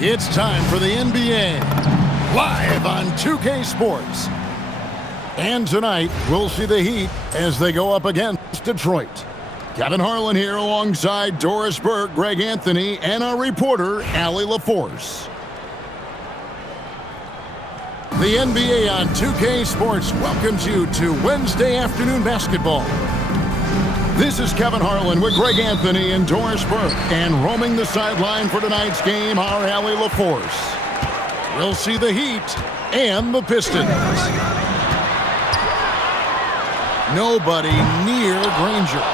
It's time for the NBA, live on 2K Sports. And tonight, we'll see the Heat as they go up against Detroit. Kevin Harlan here alongside Doris Burke, Greg Anthony, and our reporter, Allie LaForce. The NBA on 2K Sports welcomes you to Wednesday afternoon basketball. This is Kevin Harlan with Greg Anthony and Doris Burke, and roaming the sideline for tonight's game, our Allie LaForce. We'll see the Heat and the Pistons. Nobody near Granger.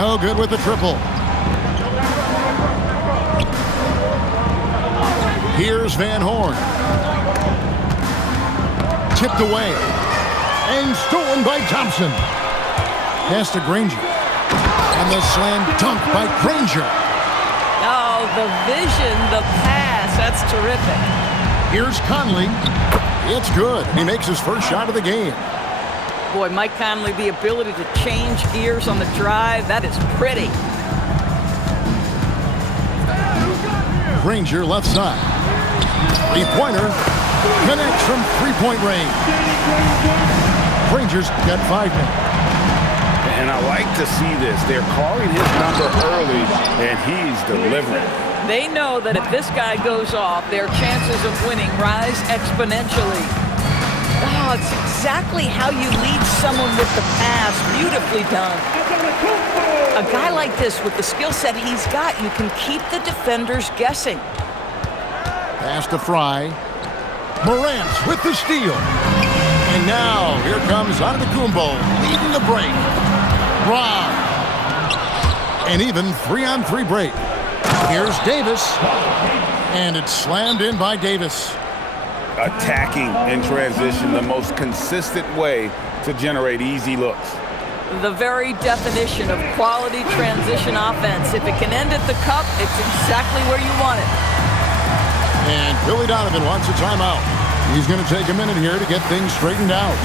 No good with the triple. Here's Van Horn. Tipped away. And stolen by Thompson. Pass to Granger. And the slam dunk by Granger. Oh, the vision, the pass. That's terrific. Here's Conley. It's good. He makes his first shot of the game. Boy, Mike Conley, the ability to change gears on the drive, that is pretty. Granger left side. Three-pointer. Connects from three-point range. Granger's got 5 minutes. And I like to see this. They're calling his number early, and he's delivering. They know that if this guy goes off, their chances of winning rise exponentially. Oh, it's exactly how you lead someone with the pass. Beautifully done. A guy like this, with the skill set he's got, you can keep the defenders guessing. Pass to Fry. Morant with the steal. And now, here comes Antetokounmpo leading the break. Rob. And even 3-on-3 break. Here's Davis. And it's slammed in by Davis. Attacking in transition, the most consistent way to generate easy looks. The very definition of quality transition offense. If it can end at the cup, it's exactly where you want it. And Billy Donovan wants a timeout. He's going to take a minute here to get things straightened out.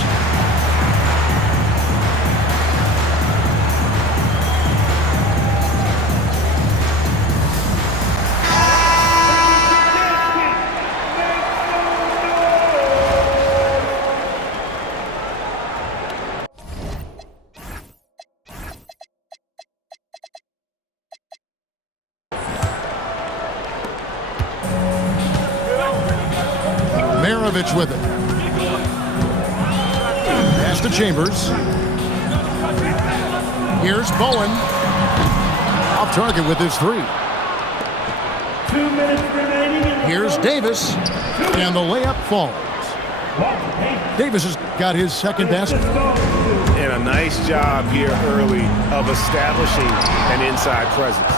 Maravich with it. Pass to Chambers. Here's Bowen. Off target with his 3. 2 minutes remaining. Here's Davis. And the layup falls. Davis has got his second basket. And a nice job here early of establishing an inside presence.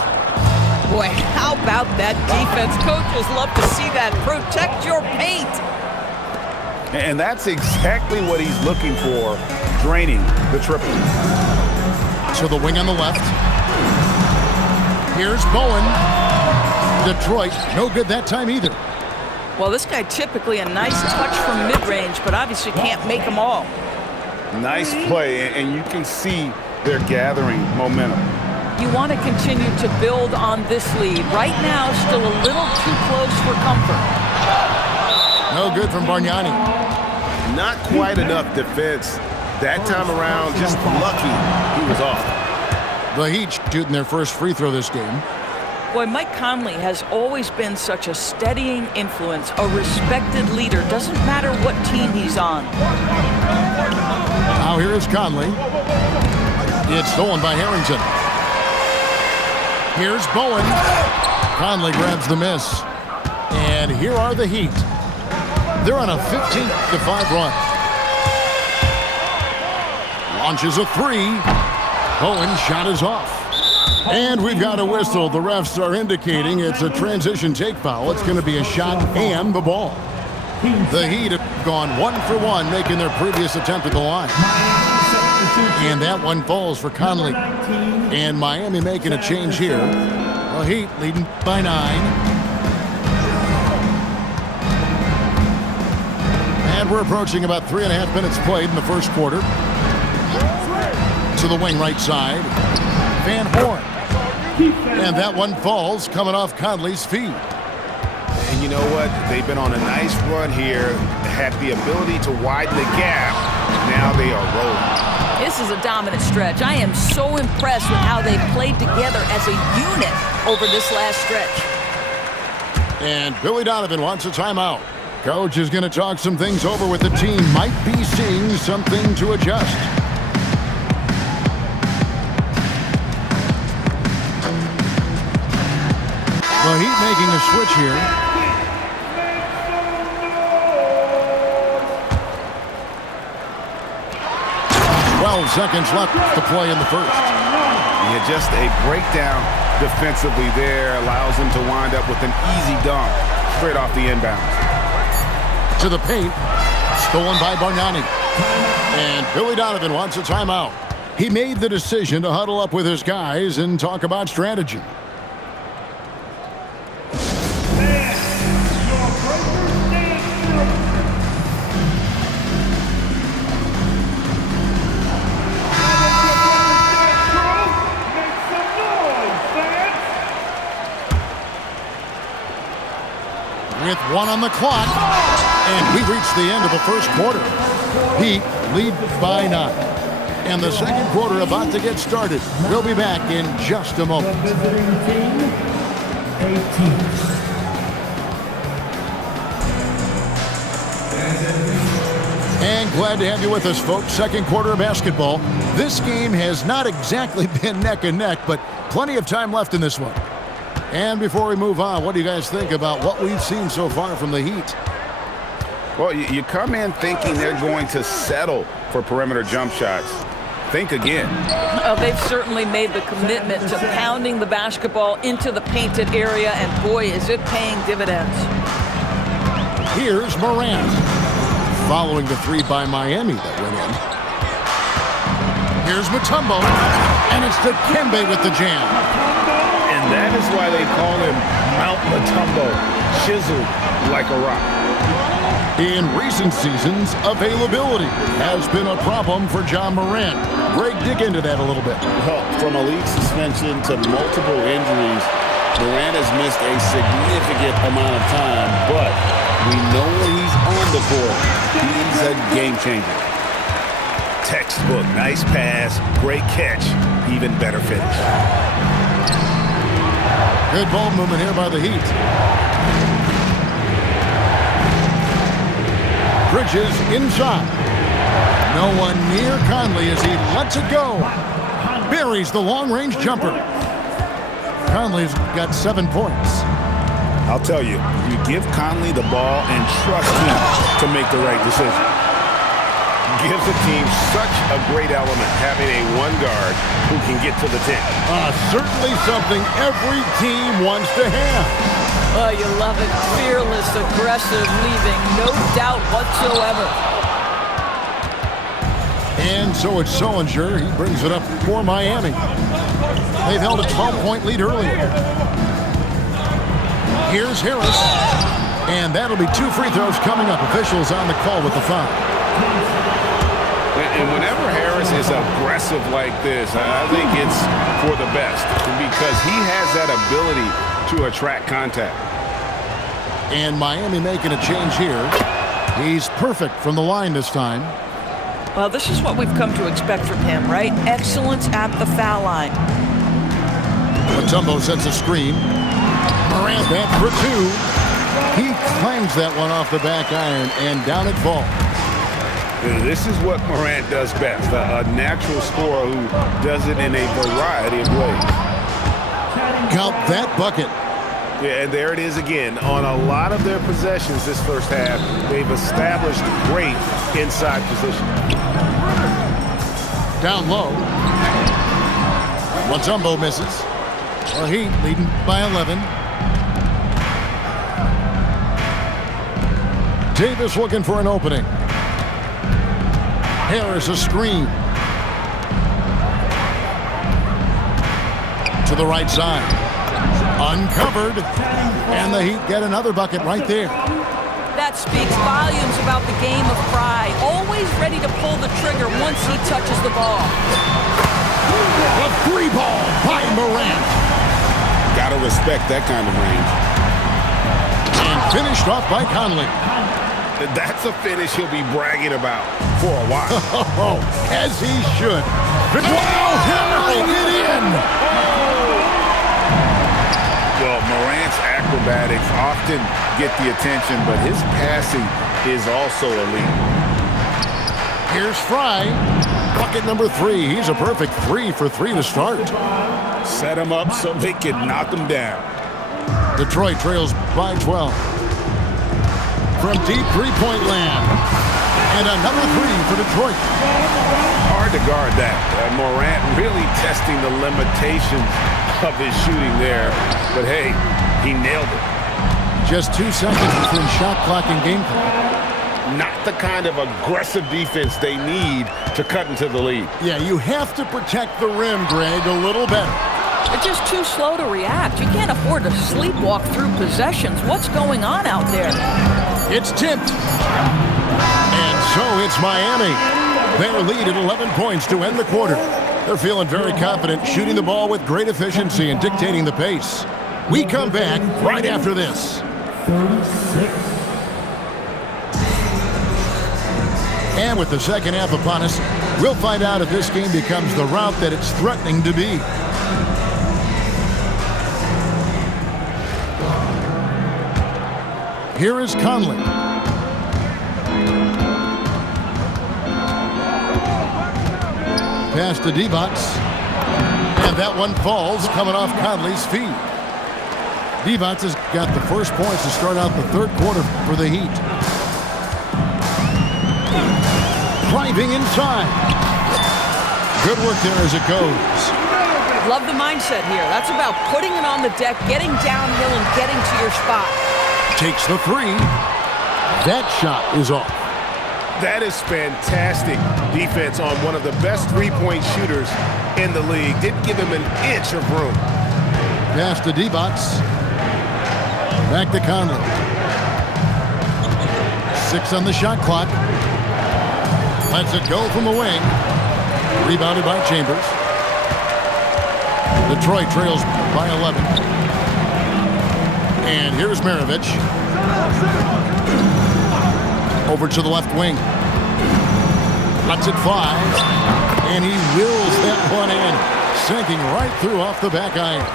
Boy, how about that defense? Coaches love to see that. Protect your paint. And that's exactly what he's looking for, draining the triple. To the wing on the left. Here's Bowen. Detroit, no good that time either. Well, this guy typically a nice touch from mid-range, but obviously can't make them all. Nice play, and you can see they're gathering momentum. You want to continue to build on this lead. Right now, still a little too close for comfort. No good from Bargnani. Not quite enough defense. That time around, just lucky he was off. The Heat shooting their first free throw this game. Boy, Mike Conley has always been such a steadying influence, a respected leader. Doesn't matter what team he's on. Now here is Conley. It's stolen by Harrington. Here's Bowen. Conley grabs the miss. And here are the Heat. They're on a 15-5 run. Launches a 3. Bowen's shot is off. And we've got a whistle. The refs are indicating it's a transition take foul. It's going to be a shot and the ball. The Heat have gone 1 for 1, making their previous attempt at the line. And that one falls for Conley. And Miami making a change here. The Heat leading by 9. And we're approaching about 3.5 minutes played in the first quarter. To the wing right side. Van Horn. And that one falls coming off Conley's feet. And you know what? They've been on a nice run here, had the ability to widen the gap. Now they are rolling. This is a dominant stretch. I am so impressed with how they played together as a unit over this last stretch. And Billy Donovan wants a timeout. Coach is going to talk some things over with the team. Might be seeing something to adjust. The Heat making a switch here. Seconds left to play in the first. Yeah, just a breakdown defensively there allows him to wind up with an easy dunk straight off the inbound. To the paint, stolen by Bargnani. And Billy Donovan wants a timeout. He made the decision to huddle up with his guys and talk about strategy. With 1 on the clock, and we reached the end of the first quarter. Heat lead by 9. And the second quarter about to get started. We'll be back in just a moment. Visiting team, 18. And glad to have you with us, folks. Second quarter of basketball. This game has not exactly been neck and neck, but plenty of time left in this one. And before we move on, what do you guys think about what we've seen so far from the Heat? Well, you come in thinking they're going to settle for perimeter jump shots. Think again. They've certainly made the commitment to pounding the basketball into the painted area, and boy, is it paying dividends. Here's Morant, following the 3 by Miami that went in. Here's Mutombo, and it's Dikembe with the jam. And that is why they call him Mount Mutombo, chiseled like a rock. In recent seasons, availability has been a problem for John Morant. Greg, dig into that a little bit. Well, from a league suspension to multiple injuries, Morant has missed a significant amount of time, but we know when he's on the court, he's a game changer. Textbook, nice pass, great catch, even better finish. Good ball movement here by the Heat. Bridges inside. No one near Conley as he lets it go. Buries the long-range jumper. Conley's got 7 points. I'll tell you, you give Conley the ball and trust him to make the right decision. Gives the team such a great element having a one guard who can get to the 10. Certainly something every team wants to have. Oh, you love it. Fearless, aggressive, leaving no doubt whatsoever. And so it's Sullinger. He brings it up for Miami. They've held a 12-point lead earlier. Here's Harris. And that'll be 2 free throws coming up. Officials on the call with the foul. And whenever Harris is aggressive like this, I think it's for the best because he has that ability to attract contact. And Miami making a change here. He's perfect from the line this time. Well, this is what we've come to expect from him, right? Excellence at the foul line. Mutombo sets a screen. Morant back for 2. He clangs that one off the back iron, and down it falls. This is what Morant does best, a natural scorer who does it in a variety of ways. Count that bucket. Yeah, and there it is again. On a lot of their possessions this first half, they've established great inside position. Down low. Mutombo misses. Well, Heat leading by 11. Davis looking for an opening. Harris a screen. To the right side. Uncovered. And the Heat get another bucket right there. That speaks volumes about the game of Frye. Always ready to pull the trigger once he touches the ball. A 3 ball by Morant. Gotta respect that kind of range. And finished off by Conley. That's a finish he'll be bragging about for a while. Oh, as he should. Wow, hammering it in. Well, Morant's acrobatics often get the attention, but his passing is also elite. Here's Fry. Bucket number 3. He's a perfect 3 for 3 to start. Set him up so they can knock him down. Detroit trails by 12. From deep three-point land. And another 3 for Detroit. Hard to guard that. Morant really testing the limitations of his shooting there. But hey, he nailed it. Just 2 seconds between shot clock and game clock. Not the kind of aggressive defense they need to cut into the lead. Yeah, you have to protect the rim, Greg, a little better. They're just too slow to react. You can't afford to sleepwalk through possessions. What's going on out there? It's tipped. And so it's Miami. Their lead at 11 points to end the quarter. They're feeling very confident, shooting the ball with great efficiency and dictating the pace. We come back right after this. 36. And with the second half upon us, we'll find out if this game becomes the rout that it's threatening to be. Here is Conley. Pass to Divac. And that one falls coming off Conley's feet. Divac has got the first points to start out the third quarter for the Heat. Driving inside. Good work there as it goes. Love the mindset here. That's about putting it on the deck, getting downhill, and getting to your spot. Takes the 3. That shot is off. That is fantastic defense on one of the best three-point shooters in the league. Didn't give him an inch of room. Pass to Divac. Back to Conley. 6 on the shot clock. Lets it go from the wing. Rebounded by Chambers. Detroit trails by 11. And here's Maravich. Over to the left wing. Lets it fly. And he wills that one in. Sinking right through off the back iron.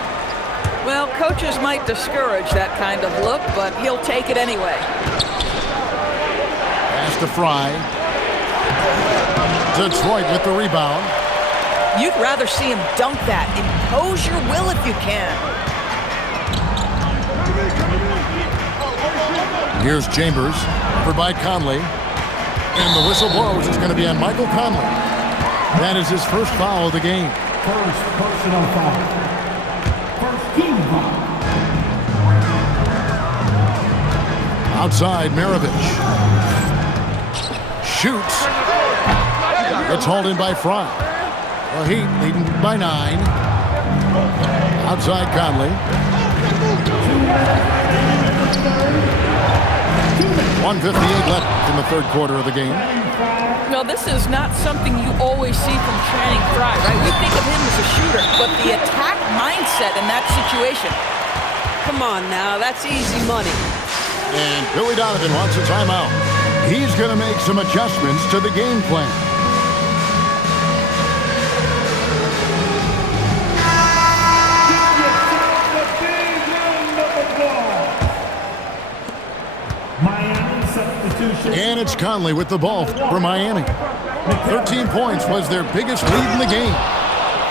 Well, coaches might discourage that kind of look, but he'll take it anyway. Pass to Fry. Detroit with the rebound. You'd rather see him dunk that. Impose your will if you can. Here's Chambers. Over by Conley. And the whistle blows. It's going to be on Michael Conley. That is his first foul of the game. First personal foul. First team foul. Outside, Maravich. Shoots. It's hauled in by Fry. The Heat leading by 9. Outside Conley. 1:58 left in the third quarter of the game. No, this is not something you always see from Channing Frye, right? We think of him as a shooter, but the attack mindset in that situation. Come on now, that's easy money. And Billy Donovan wants a timeout. He's going to make some adjustments to the game plan. And it's Conley with the ball for Miami. 13 points was their biggest lead in the game.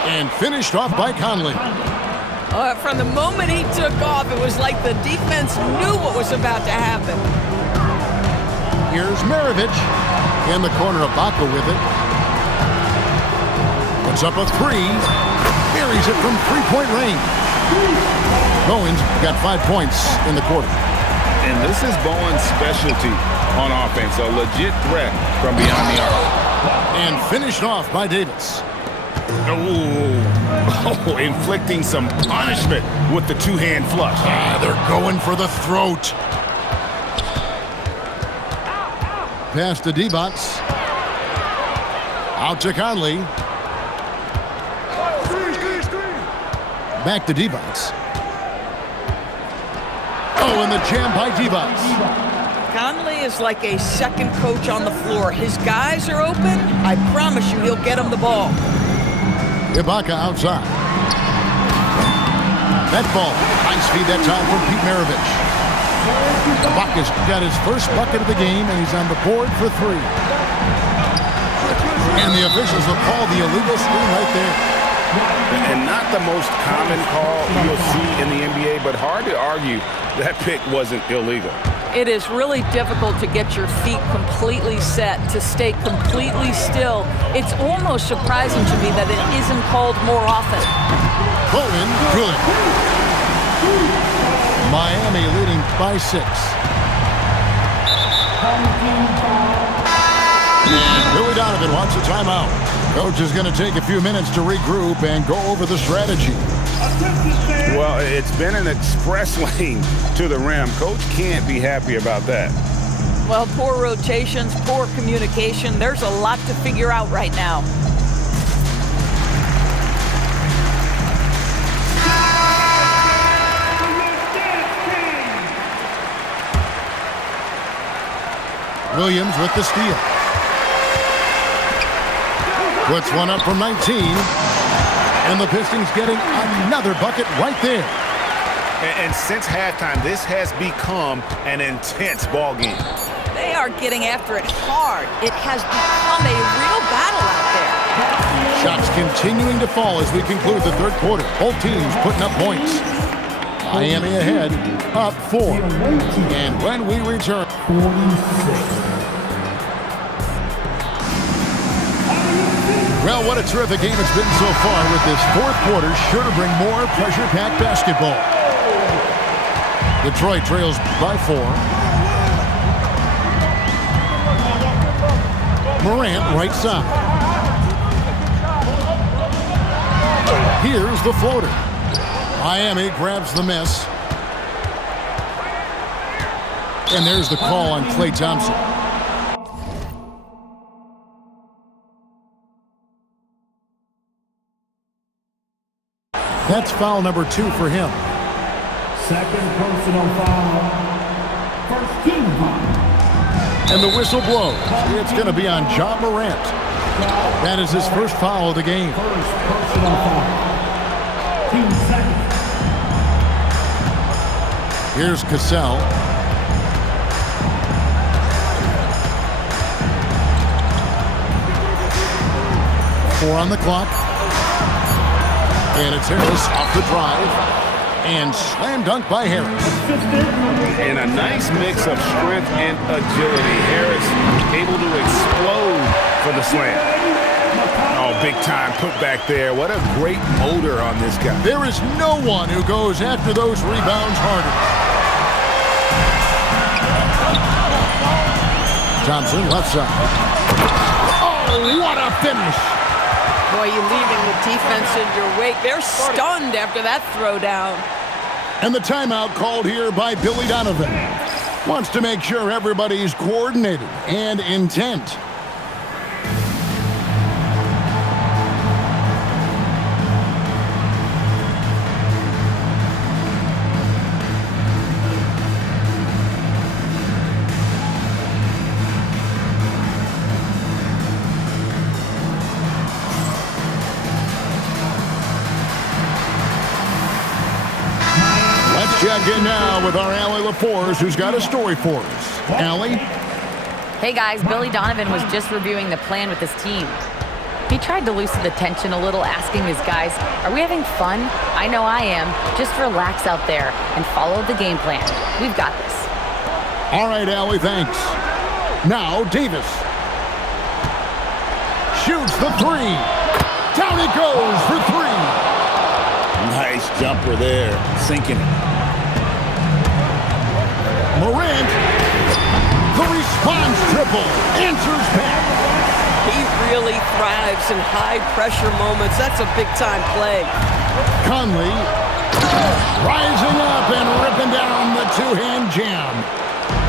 And finished off by Conley. From the moment he took off, it was like the defense knew what was about to happen. Here's Maravich. In the corner, Ibaka with it. Puts up a 3. Buries it from three-point range. Bowens got 5 points in the quarter. And this is Bowen's specialty on offense, a legit threat from beyond the arc. And finished off by Davis. Oh, inflicting some punishment with the two-hand flush. They're going for the throat. Pass to Divac. Out to Conley. Back to Divac. Oh, and the jam by Divac. Conley is like a second coach on the floor. His guys are open. I promise you he'll get them the ball. Ibaka outside. That ball. Nice feed that time from Pete Maravich. Ibaka's got his first bucket of the game, and he's on the board for 3. And the officials will call the illegal screen right there. And not the most common call you'll see in the NBA, but hard to argue that pick wasn't illegal. It is really difficult to get your feet completely set, to stay completely still. It's almost surprising to me that it isn't called more often. Bowen, good. Miami leading by 6. And Billy Donovan wants a timeout. Coach is going to take a few minutes to regroup and go over the strategy. Well, it's been an express lane to the rim. Coach can't be happy about that. Well, poor rotations, poor communication. There's a lot to figure out right now. Williams with the steal. Puts one up from 19. And the Pistons getting another bucket right there. And since halftime, this has become an intense ball game. They are getting after it hard. It has become a real battle out there. Shots continuing to fall as we conclude the third quarter. Both teams putting up points. Miami ahead, up 4. And when we return... 46. Well, what a terrific game it's been so far, with this fourth quarter sure to bring more pressure-packed basketball. Detroit trails by 4. Morant right side. Here's the floater. Miami grabs the miss. And there's the call on Klay Thompson. That's foul number 2 for him. Second personal foul. First team foul. And the whistle blows. It's going to be on Ja Morant. That is his first foul of the game. First personal foul. Team second. Here's Cassell. Four on the clock. And it's Harris off the drive. And slam dunk by Harris. And a nice mix of strength and agility. Harris able to explode for the slam. Oh, big time put back there. What a great motor on this guy. There is no one who goes after those rebounds harder. Thompson left side. Oh, what a finish. Boy, you're leaving the defense in your wake. They're stunned after that throwdown. And the timeout called here by Billy Donovan. Wants to make sure everybody's coordinated and intent. Check in now with our Allie LaForce, who's got a story for us. Allie? Hey guys, Billy Donovan was just reviewing the plan with his team. He tried to loosen the tension a little, asking his guys, are we having fun? I know I am. Just relax out there and follow the game plan. We've got this. All right, Allie, thanks. Now, Davis. Shoots the 3. Down it goes for 3. Nice jumper there, sinking it. Morant, the response triple, answers back. He really thrives in high-pressure moments. That's a big-time play. Conley rising up and ripping down the two-hand jam.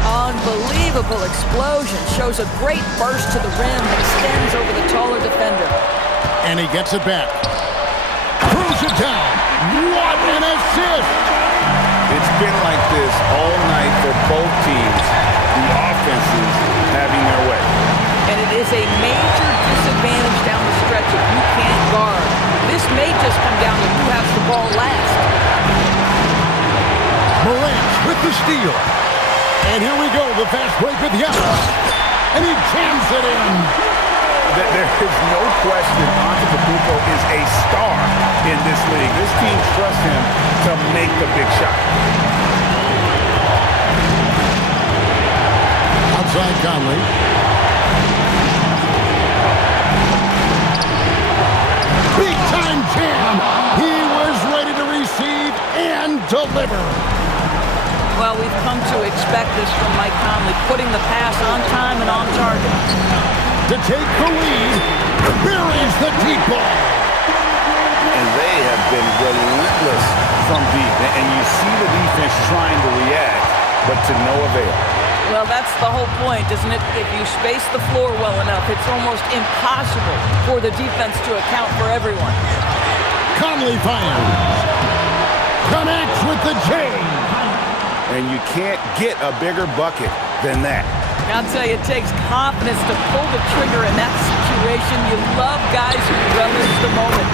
Unbelievable explosion. Shows a great burst to the rim, extends over the taller defender. And he gets it back. Throws it down. What an assist! It's been like this all night for both teams. The offenses having their way. And it is a major disadvantage down the stretch if you can't guard. This may just come down to who has the ball last. Morant with the steal. And here we go, the fast break with Giannis. And he jams it in. There is no question Antetokounmpo is a star in this league. This team trusts him to make the big shot. Outside Conley. Big time jam. He was ready to receive and deliver. Well, we've come to expect this from Mike Conley, putting the pass on time and on target. To take the lead, buries the deep ball. And they have been relentless from deep. And you see the defense trying to react, but to no avail. Well, that's the whole point, isn't it? If you space the floor well enough, it's almost impossible for the defense to account for everyone. Conley fires. Connects with the J. And you can't get a bigger bucket than that. I'll tell you, it takes confidence to pull the trigger in that situation. You love guys who relish the moment.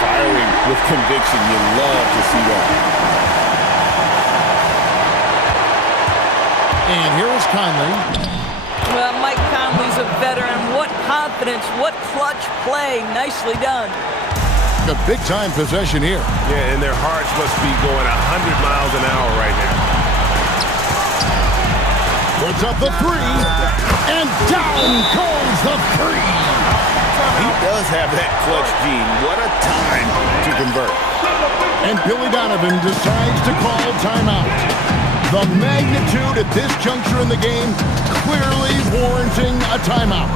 Firing with conviction. You love to see that. And here is Conley. Well, Mike Conley's a veteran. What confidence, what clutch play. Nicely done. A big-time possession here. Yeah, and their hearts must be going 100 miles an hour right now. Puts up the three, and down goes the three. He does have that clutch gene. What a time to convert. And Billy Donovan decides to call timeout. The magnitude at this juncture in the game clearly warranting a timeout.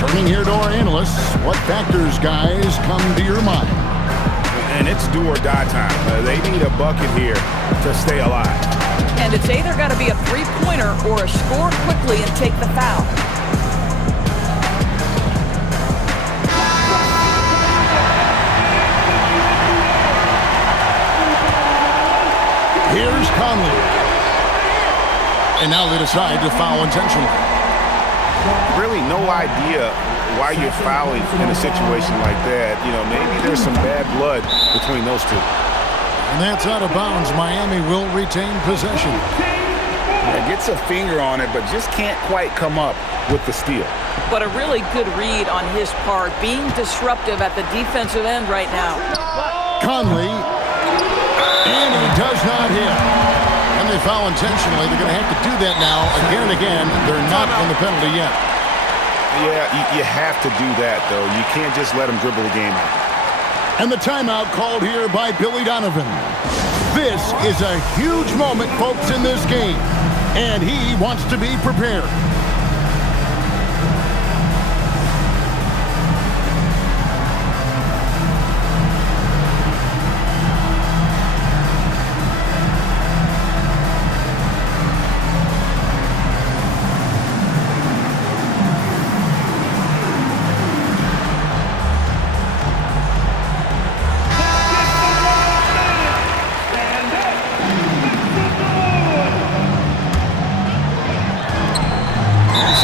Turning here to our analysts, what factors, guys, come to your mind? And it's do or die time. They need a bucket here to stay alive. And it's either got to be a three-pointer or a score quickly and take the foul. Here's Conley. And now they decide to foul intentionally. Really no idea why you're fouling in a situation like that. You know, maybe there's some bad blood between those two. And that's out of bounds. Miami will retain possession. Yeah, gets a finger on it, but just can't quite come up with the steal. But a really good read on his part, being disruptive at the defensive end right now. Conley, and he does not hit. And they foul intentionally. They're going to have to do that now again and again. They're not on the penalty yet. Yeah, you have to do that, though. You can't just let them dribble the game out. And the timeout called here by Billy Donovan. This is a huge moment, folks, in this game. And he wants to be prepared.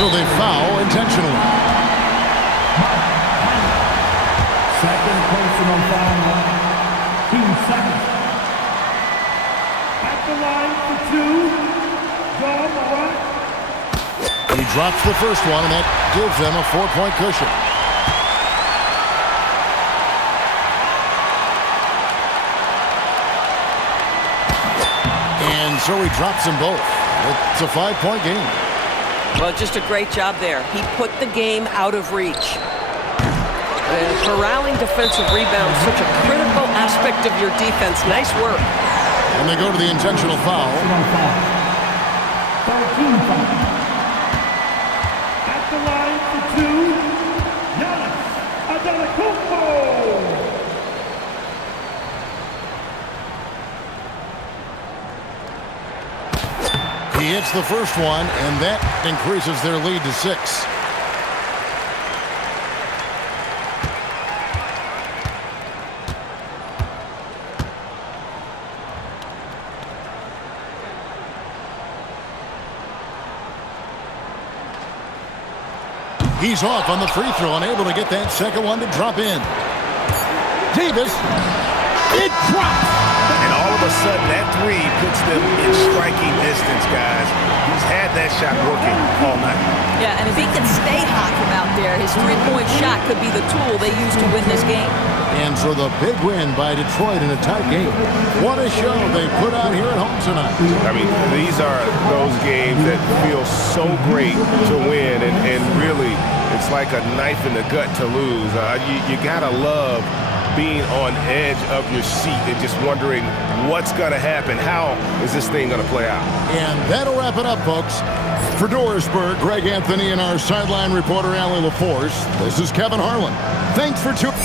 So they foul intentionally. Second personal foul. 2 seconds. At the line for 2, John Morant. He drops the first one, and that gives them a 4-point cushion. And so he drops them both. It's a 5-point game. Well, just a great job there. He put the game out of reach. Corralling defensive rebound, such a critical aspect of your defense. Nice work. And they go to the intentional foul. 13 foul. At the line for 2, Giannis Antetokounmpo. He hits the first one, and that increases their lead to 6. He's off on the free throw, unable to get that second one to drop in. Davis. It drops. And all of a sudden, that three puts them in striking distance, guys. He's had that shot working all night. Yeah, and if he can stay hot from out there, his three-point shot could be the tool they use to win this game. And so the big win by Detroit in a tight game. What a show they put out here at home tonight. I mean, these are those games that feel so great to win, and really, it's like a knife in the gut to lose. You gotta love being on edge of your seat and just wondering what's going to happen. How is this thing going to play out? And that'll wrap it up, folks. For Dorisburg, Greg Anthony and our sideline reporter, Allie LaForce, this is Kevin Harlan. Thanks for tuning